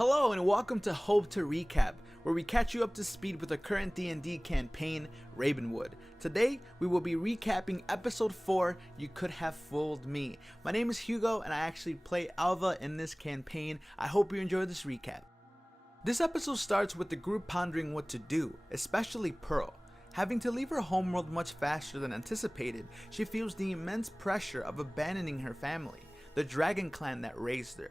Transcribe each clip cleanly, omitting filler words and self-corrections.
Hello and welcome to HopeToRecap, where we catch you up to speed with the current D&D campaign, Ravenwood. Today, we will be recapping episode 4, You Could Have Fooled Me. My name is Hugo and I actually play Alva in this campaign. I hope you enjoy this recap. This episode starts with the group pondering what to do, especially Pearl. Having to leave her homeworld much faster than anticipated, she feels the immense pressure of abandoning her family, the dragon clan that raised her.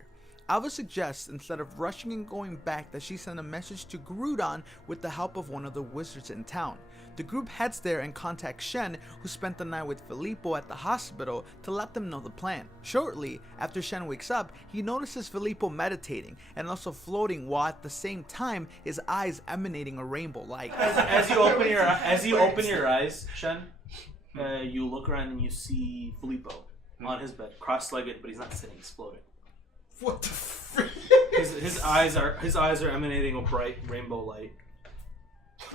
Alva suggests instead of rushing and going back that she send a message to Groudon with the help of one of the wizards in town. The group heads there and contacts Shen, who spent the night with Filippo at the hospital, to let them know the plan. Shortly after Shen wakes up, he notices Filippo meditating and also floating, while at the same time his eyes emanating a rainbow light. As you open your eyes, Shen, you look around and you see Filippo on his bed, cross-legged, but he's not sitting; he's floating. What the frick? His eyes are emanating a bright rainbow light.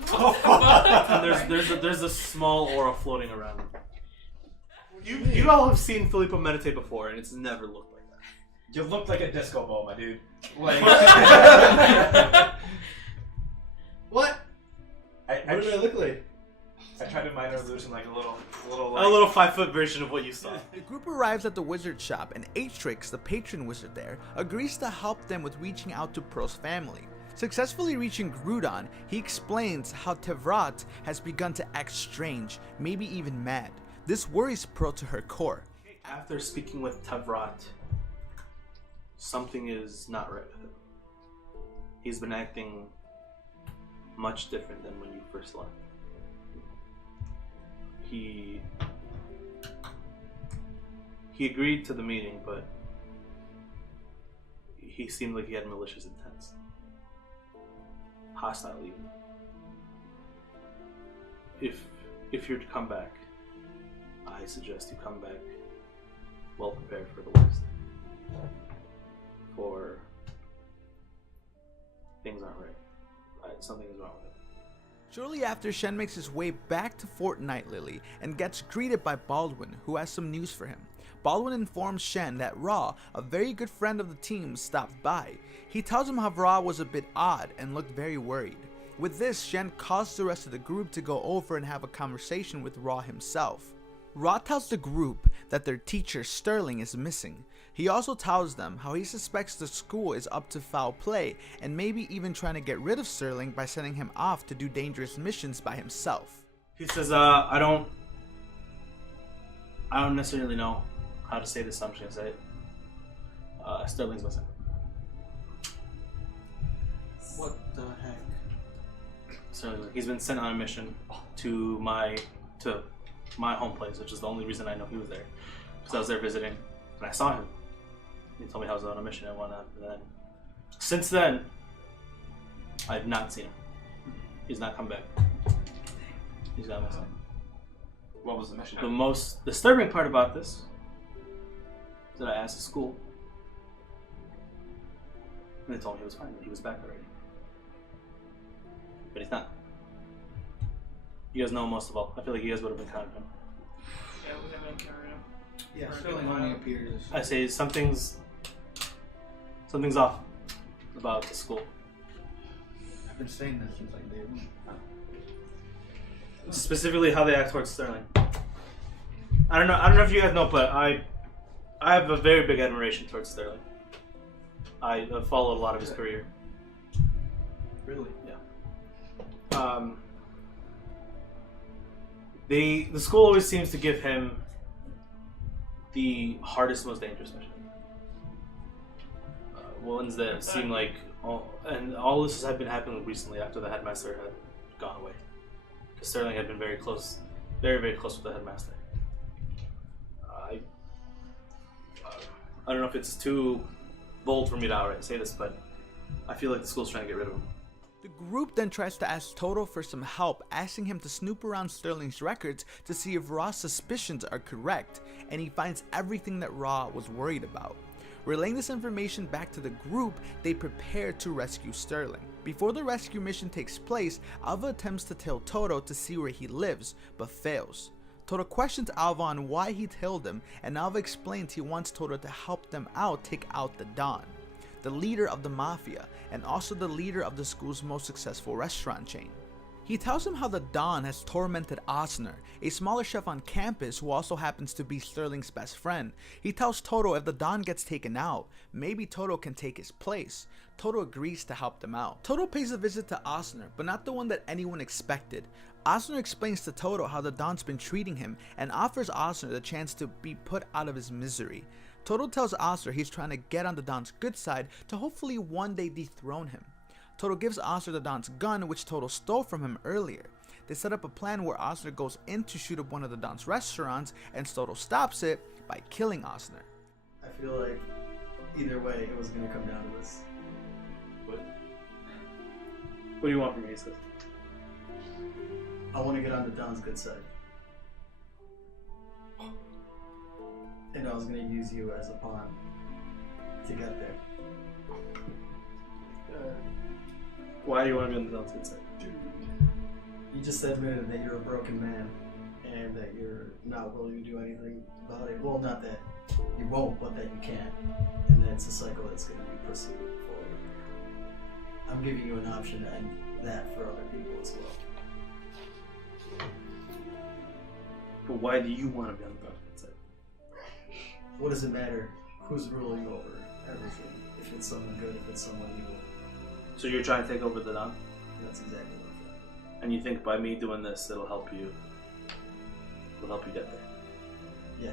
And there's a small aura floating around him. You all have seen Filippo meditate before, and it's never looked like that. You look like a disco ball, my dude. Like, What? what What do I look like? I tried to minor illusion like a little A little 5-foot version of what you saw. The group arrives at the wizard shop and Atrix, the patron wizard there, agrees to help them with reaching out to Pearl's family. Successfully reaching Groudon, he explains how Tevrat has begun to act strange, maybe even mad. This worries Pearl to her core. After speaking with Tevrat, something is not right with him. He's been acting much different than when you first left. He agreed to the meeting, but he seemed like he had malicious intents. Hostile even. If you're to come back, I suggest you come back well prepared for the worst. For things aren't right. Something is wrong with it. Shortly after, Shen makes his way back to Fort Night Lily and gets greeted by Baldwin, who has some news for him. Baldwin informs Shen that Ra, a very good friend of the team, stopped by. He tells him how Ra was a bit odd and looked very worried. With this, Shen calls the rest of the group to go over and have a conversation with Ra himself. Ra tells the group that their teacher Sterling is missing. He also tells them how he suspects the school is up to foul play and maybe even trying to get rid of Sterling by sending him off to do dangerous missions by himself. He says, I don't necessarily know how to say this, so I'm just gonna say it. Sterling's missing. What the heck? Sterling, he's been sent on a mission to my home place, which is the only reason I know he was there. Because I was there visiting, and I saw him. He told me I was on a mission and whatnot. And then, since then, I've not seen him. He's not come back. He's gone missing. What was the mission? The most disturbing part about this is that I asked the school, and they told me he was fine, that he was back already. But he's not. You guys know him most of all. I feel like you guys would have been counting him. Yeah, we haven't carried him. Yeah, Sterling only appears. I say something's off about the school. I've been saying this since like day one. Specifically how they act towards Sterling. I don't know if you guys know, but I have a very big admiration towards Sterling. I followed a lot of his career. Really? Yeah. The school always seems to give him the hardest, most dangerous mission. Ones that seem like, all this has been happening recently after the headmaster had gone away. Because Sterling had been very close, very, very close with the headmaster. I don't know if it's too bold for me to outright say this, but I feel like the school's trying to get rid of him. The group then tries to ask Toto for some help, asking him to snoop around Sterling's records to see if Ra's suspicions are correct, and he finds everything that Ra was worried about. Relaying this information back to the group, they prepare to rescue Sterling. Before the rescue mission takes place, Alva attempts to tail Toto to see where he lives, but fails. Toto questions Alva on why he tailed him, and Alva explains he wants Toto to help them out take out the Dawn. the leader of the mafia, and also the leader of the school's most successful restaurant chain. He tells him how the Don has tormented Osner, a smaller chef on campus who also happens to be Sterling's best friend. He tells Toto if the Don gets taken out, maybe Toto can take his place. Toto agrees to help them out. Toto pays a visit to Osner, but not the one that anyone expected. Osner explains to Toto how the Don's been treating him and offers Osner the chance to be put out of his misery. Toto tells Osner he's trying to get on the Don's good side to hopefully one day dethrone him. Toto gives Osner the Don's gun, which Toto stole from him earlier. They set up a plan where Osner goes in to shoot up one of the Don's restaurants, and Toto stops it by killing Osner. I feel like either way it was going to come down to this. What do you want from me, he says? I want to get on the Don's good side. And I was going to use you as a pawn to get there. Why do you want to be on the Don's good side? You just admitted that you're a broken man and that you're not willing to do anything about it. Well, not that you won't, but that you can. And that's a cycle that's going to be proceeding forward. I'm giving you an option to end that for other people as well. But why do you want to be on the Don's good side? What does it matter who's ruling over everything? If it's someone good, if it's someone evil. So you're trying to take over the Don? That's exactly what I'm saying. And you think by me doing this, it'll help you get there? Yeah.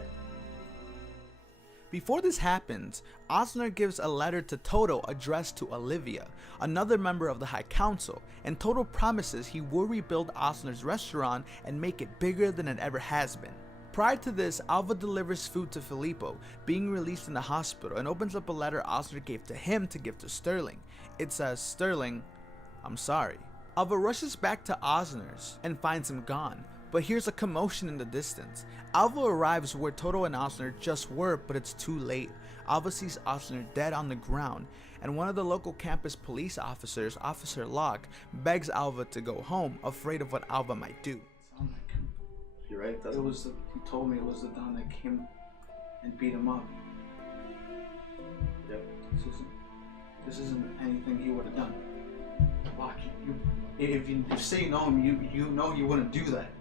Before this happens, Osner gives a letter to Toto addressed to Olivia, another member of the High Council, and Toto promises he will rebuild Osner's restaurant and make it bigger than it ever has been. Prior to this, Alva delivers food to Filippo, being released in the hospital, and opens up a letter Osner gave to him to give to Sterling. It says, "Sterling, I'm sorry." Alva rushes back to Osner's and finds him gone, but hears a commotion in the distance. Alva arrives where Toto and Osner just were, but it's too late. Alva sees Osner dead on the ground, and one of the local campus police officers, Officer Locke, begs Alva to go home, afraid of what Alva might do. Sound like him. You're right. It was. He told me it was the Don that came and beat him up. Yep. This isn't anything he would have done. Fuck you. If you say no, you know you wouldn't do that.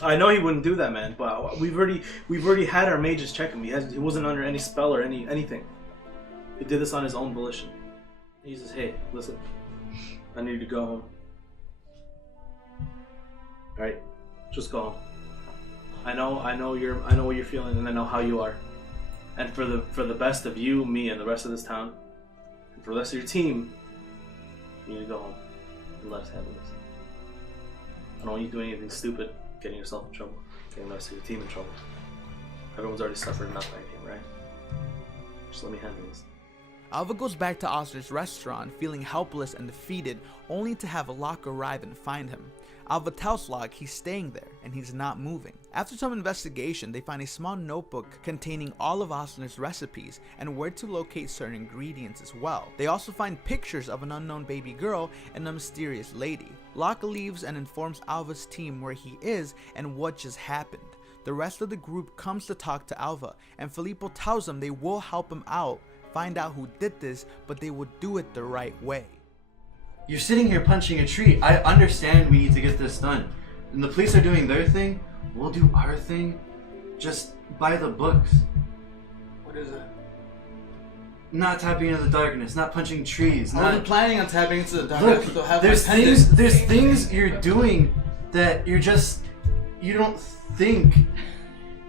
I know he wouldn't do that, man. But we've already had our mages check him. He wasn't under any spell or anything. He did this on his own volition. He says, "Hey, listen, I need to go home. All right, just go home. I know what you're feeling, and I know how you are. And for the best of you, me, and the rest of this town, and for the rest of your team, you need to go home and let us handle this. I don't want you doing anything stupid, getting yourself in trouble, getting the rest of your team in trouble. Everyone's already suffered enough by anything, right? Just let me handle this." Alva goes back to Osner's restaurant, feeling helpless and defeated, only to have Locke arrive and find him. Alva tells Locke he's staying there, and he's not moving. After some investigation, they find a small notebook containing all of Osner's recipes, and where to locate certain ingredients as well. They also find pictures of an unknown baby girl and a mysterious lady. Locke leaves and informs Alva's team where he is and what just happened. The rest of the group comes to talk to Alva, and Filippo tells them they will help him out, find out who did this, but they would do it the right way. You're sitting here punching a tree. I understand we need to get this done. And the police are doing their thing. We'll do our thing. Just by the books. What is it? Not tapping into the darkness, not punching trees, I wasn't planning on tapping into the Look, darkness to have there's my pendant. things you're doing that you don't think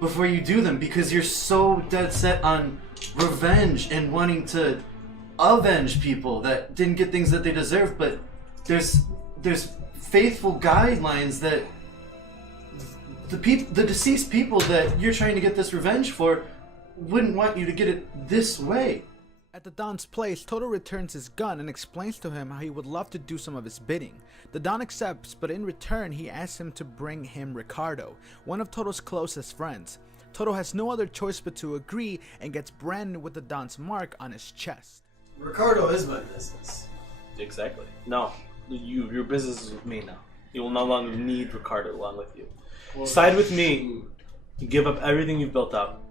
before you do them because you're so dead set on revenge and wanting to avenge people that didn't get things that they deserved. But there's faithful guidelines that the deceased people that you're trying to get this revenge for wouldn't want you to get it this way. At the Don's place, Toto returns his gun and explains to him how he would love to do some of his bidding. The Don accepts, but in return he asks him to bring him Ricardo, one of Toto's closest friends. Toto has no other choice but to agree and gets branded with the Don's mark on his chest. Ricardo is my business. Exactly. No, your business is with me now. You will no longer need Ricardo along with you. Side with me. Give up everything you've built up,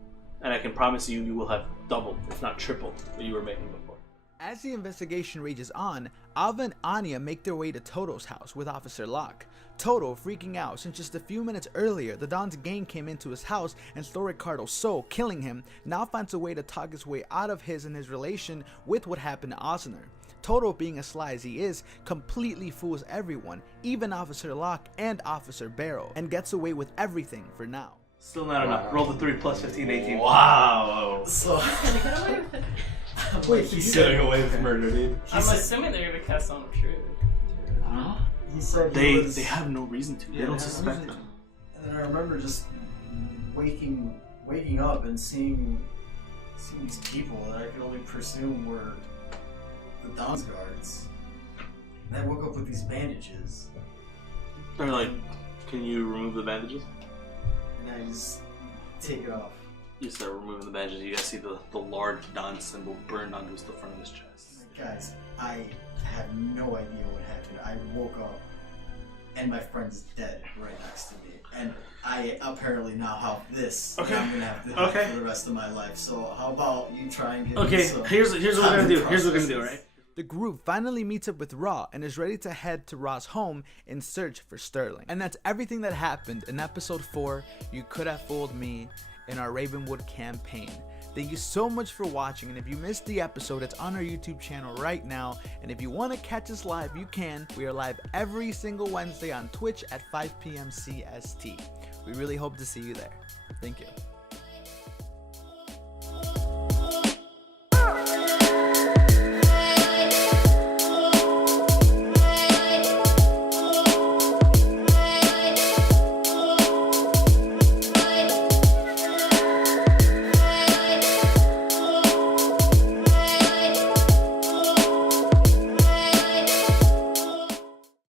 and I can promise you will have doubled, if not tripled, what you were making before. As the investigation rages on, Alva and Ania make their way to Toto's house with Officer Locke. Toto, freaking out since just a few minutes earlier the Don's gang came into his house and stole Ricardo's soul, killing him, now finds a way to talk his way out of his and his relation with what happened to Osner. Toto, being as sly as he is, completely fools everyone, even Officer Locke and Officer Barrow, and gets away with everything for now. Still not enough. Roll the 3 plus 15, 18. Wow. So Gonna get away with it. wait, He's getting away with murder, dude. I'm said- assuming they're gonna cast on the truth. he said he was, They have no reason to. They Yeah, don't they have suspect no it. reason and then I remember just waking up and seeing these people that I could only presume were the Don's guards. And I woke up with these bandages, They're like, can you remove the bandages? and I just take it off. You start removing the bandages. You guys see the large Don symbol burned onto the front of his chest. Guys, I have no idea what happened. I woke up and my friend's dead right next to me. And I apparently now have this that Okay. I'm gonna have to have Okay. for the rest of my life. So how about you try and get me Okay, some here's what we're gonna do. Here's what we're gonna do, right? The group finally meets up with Raw and is ready to head to Raw's home in search for Sterling. And that's everything that happened in episode 4, You Could Have Fooled Me, in our Ravenwood campaign. Thank you so much for watching, and if you missed the episode, it's on our YouTube channel right now, and if you want to catch us live, you can. We are live every single Wednesday on Twitch at 5 p.m. CST. We really hope to see you there. Thank you.